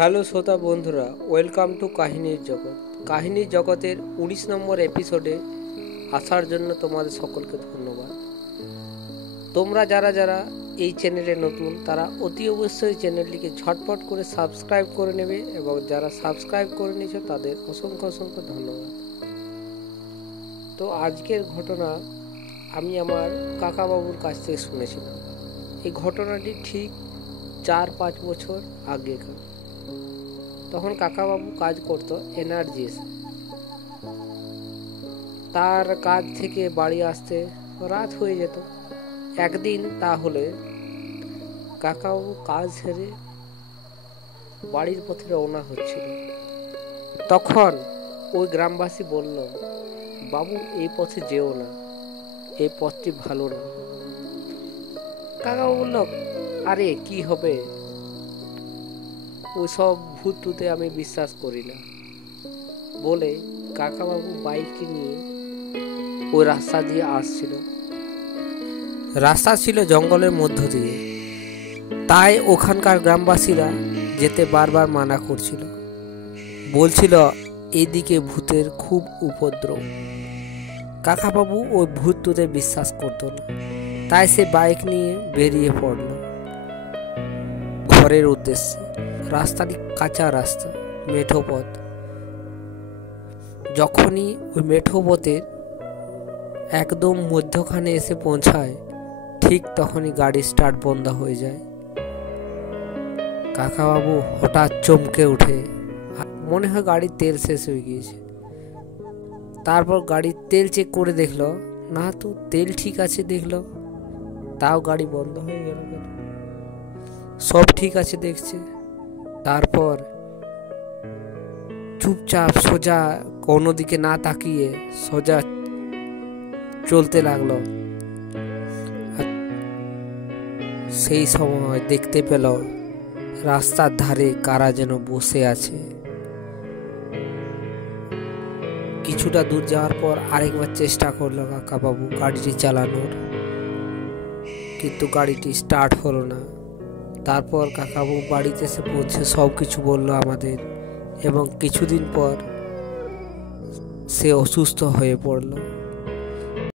Hello শ্রোতা বন্ধুরা, welcome to কাহিনীর জগৎ। কাহিনীর জগতের 19 নম্বর এপিসোডে আসার জন্য তোমাদের সকলকে ধন্যবাদ। তোমরা যারা যারা এই চ্যানেলে নতুন তারা অতি অবশ্যই চ্যানেলটিকে ঝটপট করে সাবস্ক্রাইব করে নেবে এবং যারা সাবস্ক্রাইব করে নিয়েছো তাদের অসংখ্য অসংখ্য ধন্যবাদ। তো আজকের ঘটনা আমি আমার কাকাবাবুর কাছ থেকে শুনেছিলাম। এই ঘটনাটি ঠিক 4-5 বছর আগেকার। তখন কাকাবাবু কাজ করতো এনার্জিস। তার কাজ থেকে বাড়ি আসতে রাত হয়ে যেত। একদিন তাহলে কাকাবাবু কাজ সেরে বাড়ির পথে রওনা হচ্ছিল। তখন ওই গ্রামবাসী বলল, বাবু এই পথে যেও না, এই পথটি ভালো না। কাকাবাবু বলল, আরে কি হবে, ওইসব ভূত টুতে আমি বিশ্বাস করি না বলে কাকাবাবু বাইকটি নিয়ে ওই রাস্তা দিয়ে আসছিল। রাস্তা ছিল জঙ্গলের মধ্য দিয়ে, তাই ওখানকার গ্রামবাসীরা যেতে বারবার মানা করছিল, বলছিল এদিকে ভূতের খুব উপদ্রব। কাকাবাবু ওই ভূত টুতে বিশ্বাস করতো না, তাই সে বাইক নিয়ে বেরিয়ে পড়ল ঘরের উদ্দেশ্যে। রাস্তাটি কাঁচা রাস্তা, মেঠো পথ। যখনই ওই মেঠো পথের একদম মধ্যখানে এসে পৌঁছায়, ঠিক তখনই গাড়ি স্টার্ট বন্ধ হয়ে যায়। কাকাবাবু হঠাৎ চমকে ওঠে, মনে হয় গাড়ির তেল শেষ হয়ে গিয়েছে। তারপর গাড়ির তেল চেক করে দেখলো, না তো তেল ঠিক আছে দেখলো, তাও গাড়ি বন্ধ হয়ে গেল। সব ঠিক আছে দেখছে। তারপর চুপচাপ সোজা কোনো দিকে না তাকিয়ে সোজা চলতে লাগলো। সেই সময় দেখতে পেল রাস্তার ধারে কারা যেন বসে আছে। কিছুটা দূর যাওয়ার পর আরেকবার চেষ্টা করলো কাকাবাবু গাড়িটি চালানোর, কিন্তু গাড়িটি স্টার্ট হলো না। তারপর কাকাবাবু বাড়িতে এসে পৌঁছে সব কিছু বলল আমাদের, এবং কিছুদিন পর সে অসুস্থ হয়ে পড়ল।